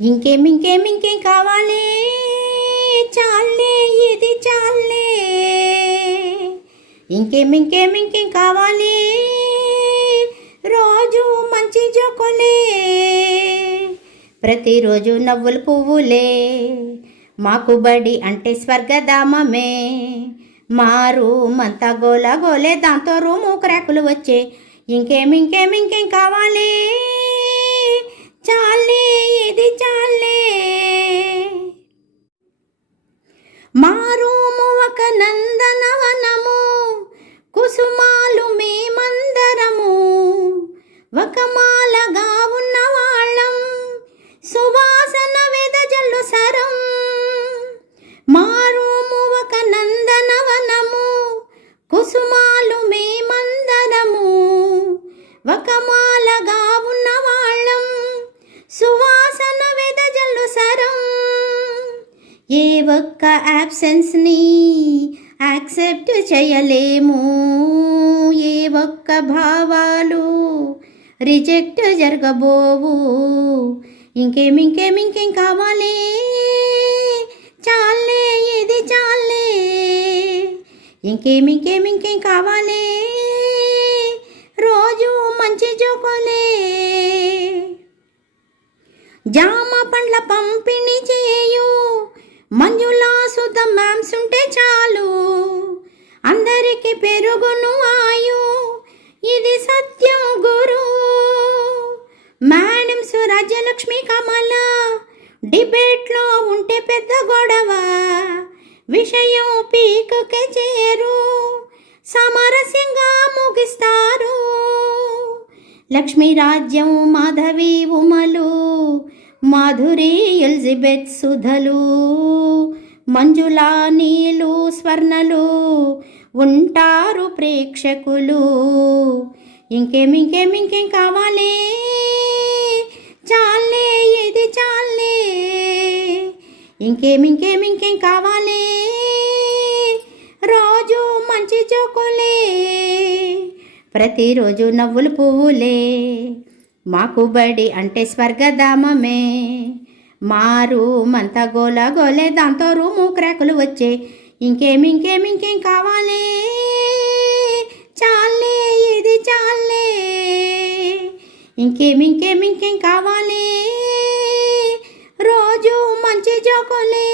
ఇంకేం కావాలి, చాలే ఇది చాలే. ఇంకేం కావాలి, రోజు మంచి జోకులే. ప్రతిరోజు నవ్వులు పువ్వులే, మాకు బడి అంటే స్వర్గధామమే. మారు మంతా గోల గోలే, దాంతో రూము క్రాకులు వచ్చే. ఇంకేం కావాలి, చాలే ఇది చాలే. మా రూము ఒక నందనవనము, కుసుమాలు మేమందరము. ఒక మాలగా ఉన్నవాళ్ళం, సువాసన వెదజల్లు సరం. మా రూము ఒక నందనవనము, కుసుమాలు మేమందరము. ఒక మాలగా ఉన్నవాళ్ళం, సువాసన వెదజల్లు సరం. ఏ ఒక్క యాబ్సెన్స్ని యాక్సెప్ట్ చేయలేము, ఏ ఒక్క భావాలు రిజెక్ట్ జరగబోవు. ఇంకేం కావాలి, చాలే ఇది చాలే. ఇంకేం కావాలి, రోజు మంచి జోకులే. జామ పండ్ల పంపిణీ చేయు మంజులా సుధ మ్యామ్స్ ఉంటే చాలు, అందరికి పెరుగును ఆయు, ఇది సత్యం గురు. మేడమ్స్ రాజ్యలక్ష్మి కమల డిబేట్లో ఉంటే పెద్ద గొడవ, విషయం పీకకే చేరు, సామరస్యంగా ముగిస్తారు. లక్ష్మీ రాజ్యం మాధవి ఉమలు, మాధురి ఎలిజబెత్ సుధలు, మంజులా నీలు స్వర్ణలు ఉంటారు ప్రేక్షకులు. ఇంకేం కావాలి, చాలే ఇది చాలే. ఇంకేం కావాలి, రోజు మంచి జోకులే. ప్రతిరోజు నవ్వులు పువ్వులే, మాకు బడి అంటే స్వర్గధామమే. మారు మంత గోల గోలే, దాంతో రూము క్రాకులు వచ్చే. ఇంకేం కావాలి, చాలే ఇది చాలే. ఇంకేం కావాలి, రోజు మంచి జోకులే.